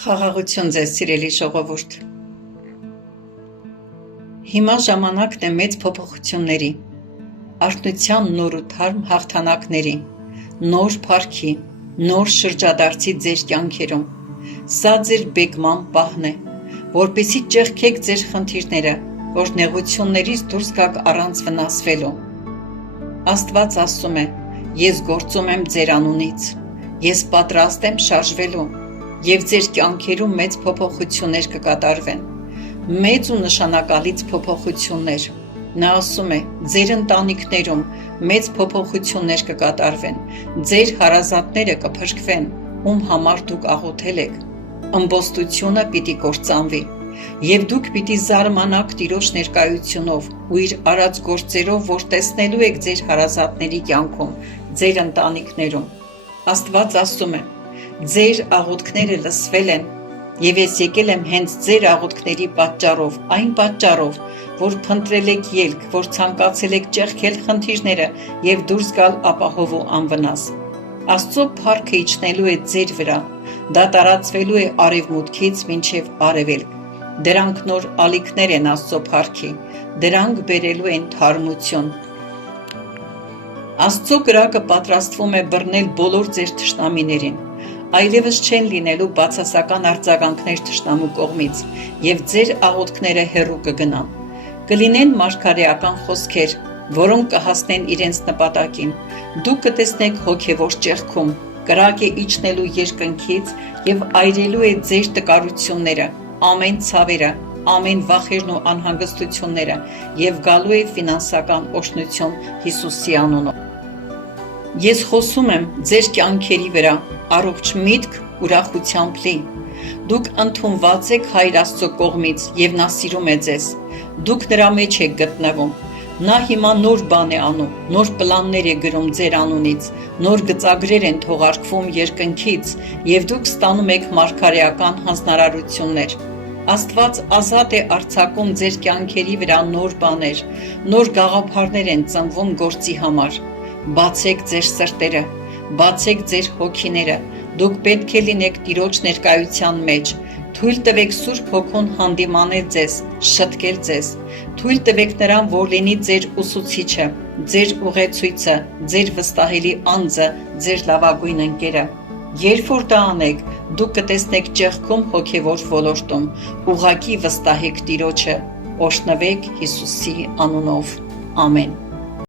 Խաղաղություն ձեզ, սիրելի ժողովուրդ։ Հիմա ժամանակն է մեծ փոփոխությունների, արթնության նոր ու թարմ հաղթանակների, նոր փառքի, նոր շրջադարձի ձեր կյանքերում։ Սա ձեր բեկման պահն է, որպեսզի ճեղքեք ձեր խնդիրները, որ նեղություններից դուրս գաք առանց վնասվելու։ Աստված ասում է. ես գործում եմ ձեր անունից, ես պատրաստ եմ շարժվելու, և ձեր կյանքերում մեծ փոփոխություններ կկատարվեն, մեծ ու նշանակալից փոփոխություններ։ Նա ասում է, ձեր ընտանիքներում մեծ փոփոխություններ կկատարվեն, ձեր հարազատները կփրկվեն, ում համար դուք աղոթել եք, ըմբոստությունը պիտի կործանվի, և դուք պիտի զարմանաք Տիրոջ ներկայությունով ու իր արած գործերով, որ տեսնելու եք ձեր հարազատների կյանքում, ձեր ընտանիքներում։ Աստված ասում է, ձեր աղոթքները լսվել են, և ես եկել եմ հենց ձեր աղոթքների պատճառով, այն պատճառով, որ փնտրել եք ելք, որ ցանկացել եք ճեղքել խնդիրները և դուրս գալ ապահով ու անվնաս։ Աստծո փառքը իջնելու է ձեր վրա, դա տարածվելու է արևմուտքից մինչև արևելք։ Դրանք նոր ալիքներ են Աստծո փառքի, դրանք բերելու են թարմություն։ Աստծո կրակը պատրաստվում է բռնել բոլոր ձեր թշնամիներին, այլևս չեն լինելու բացասական արձագանքներ թշնամու կողմից, և ձեր աղոթքները հեռու կգնան։ Կլինեն մարգարեական խոսքեր, որոնք կհասնեն իրենց նպատակին։ Դուք կտեսնեք հոգևոր ճեղքում, կրակ է իջնելու երկնքից և այրելու է ձեր տկարությունները, ամեն ցավերը, ամեն վախերն ու անհանգստությունները, և գալու է ֆինանսական օրհնություն Հիսուսի անունով։ Ես խոսում եմ ձեր կյանքերի վրա առողջ միտք, ուրախությամբ լի։ Դուք ընդունված եք Հայր Աստծո կողմից, և նա սիրում է ձեզ։ Դուք նրա մեջ եք գտնվում։ Նա հիմա նոր բան է անում, նոր պլաններ է գրում ձեր անունից, նոր գծագրեր են թողարկվում երկնքից, և դուք ստանում եք մարգարեական հանձնարարություններ։ Աստված ազատ է արձակում ձեր կյանքերի վրա նոր բաներ, նոր գաղափարներ են ծնվում գործի համար։ Բացեք ձեր սրտերը, բացեք ձեր հոգիները, դուք պետք է լինեք Տիրոջ ներկայության մեջ, թույլ տվեք Սուրբ Հոգուն հանդիմանել ձեզ, շտկել ձեզ, թույլ տվեք նրան, որ լինի ձեր ուսուցիչը, ձեր ուղեցույցը, ձեր վստահելի անձը, ձեր լավագույն ընկերը։ Երբ որ դա անեք, դուք կտեսնեք ճեղքում հոգևոր ոլորտում, ուղղակի վստահեք Տիրոջը, օրհնվեք Հիսուսի անունով, ամեն։